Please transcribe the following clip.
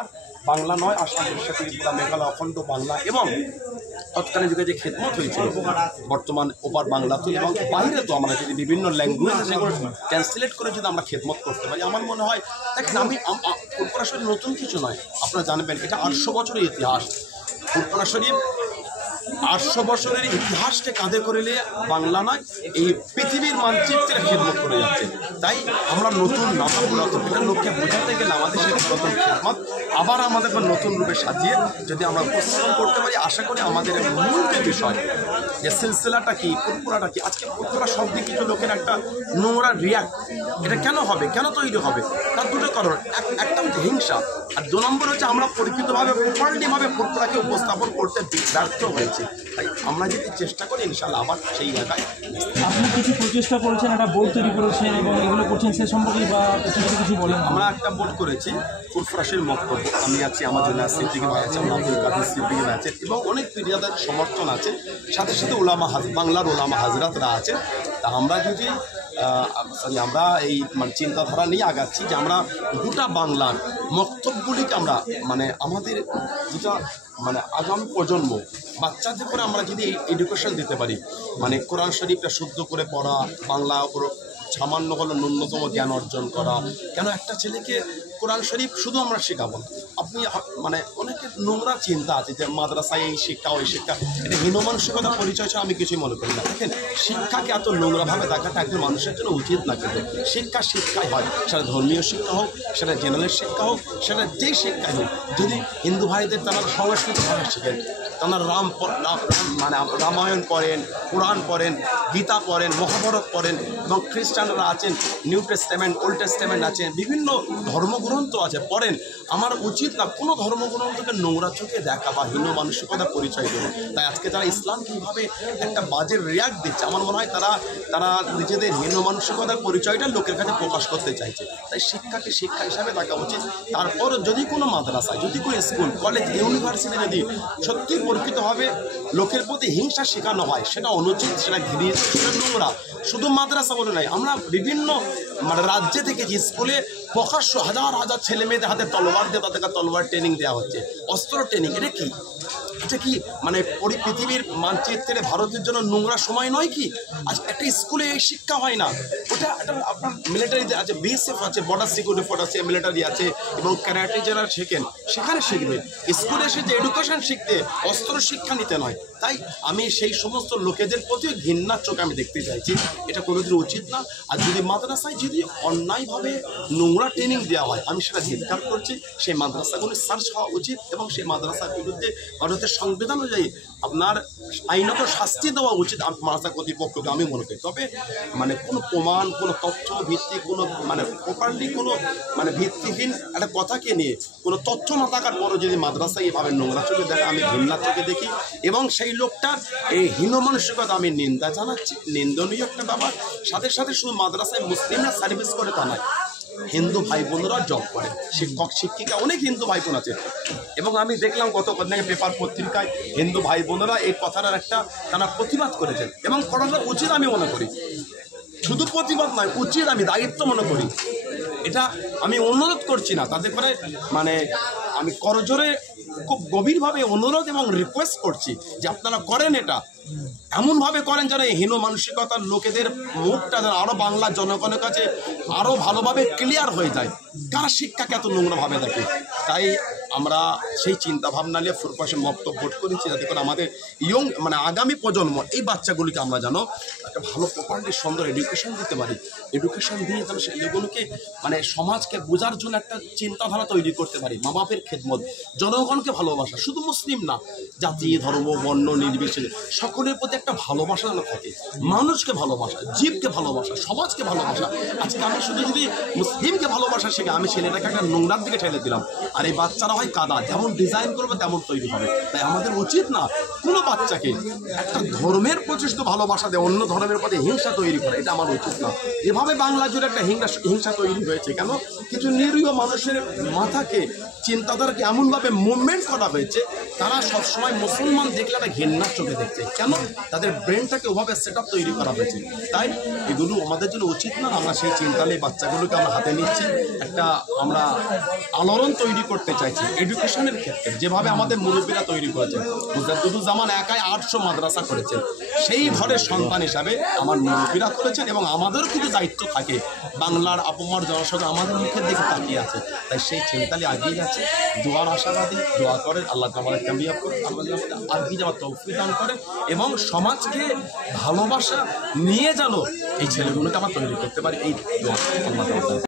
আর বাংলা নয়, আসাম, উড়িষ্যা, ত্রিপুরা, মেঘালয়, অখণ্ড বাংলা এবং তৎকালীন যুগে যে খেদমত হয়েছিল বর্তমান ওপার বাংলাতে এবং বাইরে তো আমরা যদি বিভিন্ন ল্যাঙ্গুয়েজে সেগুলো ট্রান্সলেট করে যদি আমরা খেদমত করতে পারি, আমার মনে হয় দেখেন আমি ফুরফুরা শরীফ নতুন কিছু নয়, আপনারা জানবেন এটা 800 বছরের ইতিহাস। ফুরফুরা শরীফ 800 বছরের ইতিহাসকে কাঁধে করে নিয়ে বাংলা নয় এই পৃথিবীর মানচিত্রে খেদমত করে যাচ্ছে। তাই আমরা নতুন পুরাতন এটা লোককে বোঝাতে গেলে আমাদের সেই পুরাতন খেদমত আবার আমাদের নতুন রূপে সাজিয়ে যদি আমরা উপস্থাপন করতে পারি, আশা করি আমাদের মূল যে বিষয় যে সিলসিলাটা কি, ফুরফুরাটা কি, আজকে ফুরফুরা শব্দে কিছু লোকের একটা নোংরা রিয়াক্ট, এটা কেন হবে, কেন তৈরি হবে, তার দুটো কারণ। একটা হচ্ছে হিংসা, আর 2 নম্বর হচ্ছে আমরা পরিচিতভাবে প্রপারলিভাবে ফুরফুরাকে উপস্থাপন করতে ব্যর্থ হয়েছে। তাই আমরা যদি চেষ্টা করি ইনশাআল্লাহ আবার সেই জায়গায়। আপনি কিছু প্রচেষ্টা করেছেন, একটা বোর্ড তৈরি করেছেন এবং এগুলো করছেন, সে সম্পর্কে বা কিছু বলেন। আমরা একটা বোর্ড করেছি ফুরফুরা শরীফ মক্তব্য, আমি আছি, আমার জন্য সিদ্দিকী ভাই আছে, আমরা আব্দুল কাদের সিদ্দিকী ভাই আছে এবং অনেক মিডিয়াদের সমর্থন আছে, সাথে সাথে বাংলার ওলামা হাজরাতরা আছে। তা আমরা যদি আমরা এই মানে চিন্তাধারা নিয়ে আগাচ্ছি যে আমরা গোটা বাংলার মক্তবগুলিকে আমরা মানে আমাদের যেটা মানে আগামী প্রজন্ম বাচ্চাদের করে আমরা যদি এডুকেশন দিতে পারি, মানে কোরআন শরীফটা শুদ্ধ করে পড়া, বাংলা সামান্য হলো ন্যূনতম জ্ঞান অর্জন করা। কেন একটা ছেলেকে কোরআন শরীফ শুধু আমরা শেখাবো না, আপনি মানে অনেকের নোংরা চিন্তা আছে যে মাদ্রাসায় এই শিক্ষা ওই শিক্ষা, এটা হীনমানসিকতা পরিচয় ছাড়া আমি কিছুই মনে করি না। দেখেন শিক্ষাকে এত নোংরাভাবে দেখাটা একজন মানুষের জন্য উচিত না, কিন্তু শিক্ষাই হয়, সেটা ধর্মীয় শিক্ষা হোক, সেটা জেনারেল শিক্ষা হোক, সেটা যেই শিক্ষাই হোক। যদি হিন্দু ভাইদের তারা সংস্কৃতভাবে শেখেন, তারা মানে রামায়ণ পড়েন, কোরআন পড়েন, গীতা পড়েন, মহাভারত পড়েন এবং খ্রিস্টানরা আছেন, নিউ টেস্টামেন্ট, ওল্ড টেস্টামেন্ট আছেন, বিভিন্ন ধর্মগ্রন্থ আছে পড়েন। আমার উচিত না কোনো ধর্মগ্রন্থকে নোংরা চোখে দেখা বা হীন মানসিকতার পরিচয় দেবে। তাই আজকে যারা ইসলামকে এইভাবে একটা বাজে রিয়াক্ট দিচ্ছে, আমার মনে হয় তারা নিজেদের হীন মানসিকতার পরিচয়টা লোকের কাছে প্রকাশ করতে চাইছে। তাই শিক্ষাকে শিক্ষা হিসাবে দেখা উচিত। তারপর যদি কোনো মাদ্রাসায়, যদি কোনো স্কুল, কলেজ, ইউনিভার্সিটি যদি সত্যি পরিচিতভাবে লোকের প্রতি হিংসা শেখানো হয়, সেটা অনুচিত, সেটা ঘিরিয়ে, সেটা নোংরা। শুধু মাদ্রাসা বলে নয়, আমরা বিভিন্ন মানে রাজ্যে থেকে যে স্কুলে প্রকাশ্য হাজার হাজার ছেলে মেয়েদের হাতে তলোয়ার দিয়ে তাদেরকে তলোয়ার ট্রেনিং দেওয়া হচ্ছে, অস্ত্র ট্রেনিং। এটা কি মানে পৃথিবীর মানচিত্রে ভারতের জন্য নোংরা সময় নয় কি? আজ একটা স্কুলে এই শিক্ষা হয় না। ওটা আপনার মিলিটারিতে আছে, বিএসএফ আছে, বর্ডার সিকিউরিটি ফোর্স আছে, মিলিটারি আছে এবং ক্যারাটে যারা শেখেন সেখানে শিখবে। স্কুলে এসে যে এডুকেশন শিখতে, অস্ত্র শিক্ষা নিতে নয়। তাই আমি সেই সমস্ত লোকেদের প্রতি ঘৃণার চোখে আমি দেখতে চাইছি, এটা কোনোদিন উচিত না। আর যদি মাদ্রাসায় যদি অন্যায়ভাবে নোংরা ট্রেনিং দেওয়া হয়, আমি সেটা ধিক্কার করছি। সেই মাদ্রাসাগুলি সার্চ হওয়া উচিত এবং সেই মাদ্রাসার বিরুদ্ধে ভারতের সংবিধান অনুযায়ী আপনার আইনত শাস্তি দেওয়া উচিত মাদ্রাসা কর্তৃপক্ষকে, আমি মনে করি। তবে মানে কোনো প্রমাণ, কোনো তথ্য ভিত্তিক, কোনো মানে প্রপারলি কোনো মানে ভিত্তিহীন একটা কথাকে নিয়ে কোনো তথ্য না থাকার পরও যদি মাদ্রাসায় এভাবে নোংরা চোখে দেখা, আমি ঘৃণার চোখে দেখি এবং সেই লোকটার এই হীন মানসিকতা আমি নিন্দা জানাচ্ছি। নিন্দনীয় একটা ব্যাপার। সাথে সাথে শুধু মাদ্রাসায় মুসলিমরা সার্ভিস করে তা নয়, হিন্দু ভাই বোনেরা জব করে, শিক্ষক শিক্ষিকা অনেক হিন্দু ভাই বোন আছে এবং আমি দেখলাম গত কয়েকদিন পেপার পত্রিকায় হিন্দু ভাই বোনেরা এই কথাটার একটা তারা প্রতিবাদ করেছেন এবং করাটা উচিত আমি মনে করি। শুধু প্রতিবাদ নয়, উচিত, আমি দায়িত্ব মনে করি। এটা আমি অনুরোধ করছি না তাদের করে, মানে আমি করজোরে খুব গভীরভাবে অনুরোধ এবং রিকোয়েস্ট করছি যে আপনারা করেন, এটা এমনভাবে করেন যেন এই হীন মানসিকতার লোকেদের মুখটা যেন আরও বাংলা জনগণের কাছে আরও ভালোভাবে ক্লিয়ার হয়ে যায়, কারা শিক্ষাকে এত নোংরাভাবে দেখে। তাই আমরা সেই চিন্তাভাবনা নিয়ে ফুরফুরা বক্তব্য করেছি, যাতে করে আমাদের মানে আগামী প্রজন্ম এই বাচ্চাগুলিকে আমরা যেন একটা ভালো প্রপারলি সুন্দর এডুকেশন দিতে পারি। এডুকেশন দিয়ে যেন সেগুলোকে মানে সমাজকে বোঝার জন্য একটা চিন্তাধারা তৈরি করতে পারি। মা বাপের খেদমত, জনগণকে ভালোবাসা, শুধু মুসলিম না, জাতি ধর্ম বর্ণ নির্বিশেষে সকলের প্রতি একটা ভালোবাসা যেন থাকে, মানুষকে ভালোবাসা, জীবকে ভালোবাসা, সমাজকে ভালোবাসা। আজকে আমি শুধু যদি মুসলিমকে ভালোবাসা শেখে, আমি ছেলেটাকে একটা নোংরার দিকে ঠেলে দিলাম, আর এই বাচ্চারা হয় কাদা, যেমন ডিজাইন করবে তেমন তৈরি হবে। তাই আমাদের উচিত না কোনো বাচ্চাকে একটা ধর্মের প্রতি শুধু ভালোবাসা দেয়, অন্য ধর্মের প্রতি হিংসা তৈরি করে, এটা আমার উচিত না। এভাবে বাংলা জুড়ে একটা হিংসা তৈরি হয়েছে কেন? কিছু নিরীহ মানুষের মাথাকে, চিন্তাধারাকে এমনভাবে মুভমেন্ট করা হয়েছে, তারা সবসময় মুসলমান দেখলে একটা ঘৃণার চোখে দেখছে। কেন? তাদের ব্রেনটাকে ওভাবে সেট আপ তৈরি করা হয়েছে। তাই এগুলো আমাদের জন্য উচিত না। আমরা সেই চিন্তা নিয়ে বাচ্চাগুলোকে আমরা হাতে নিচ্ছি, একটা আমরা আলোড়ন তৈরি করতে চাইছি। এডুকেশনের ক্ষেত্রে যেভাবে আমাদের মুরব্বীরা তৈরি করেছেন, মুজাদ্দিদুজ্জামান একাই 800 মাদ্রাসা করেছেন, সেই ঘরের সন্তান হিসাবে আমার মুরব্বীরা করেছেন এবং আমাদেরও কিন্তু দায়িত্ব থাকে। বাংলার আপমার জনসংখ্যা আমাদের মুখের দিকে তাকিয়ে আছে, তাই সেই চিন্তালি এগিয়ে যাচ্ছে। দোয়ার আশাবাদী, দোয়া করেন আল্লাহ আমাদের কামিয়াব করে, আল্লাহ আগিয়ে যাওয়ার তৌফিক দান করে এবং সমাজকে ভালোবাসা নিয়ে যেন এই ছেলেগুলোকে আমরা তৈরি করতে পারি, এই দোয়া আল্লাহ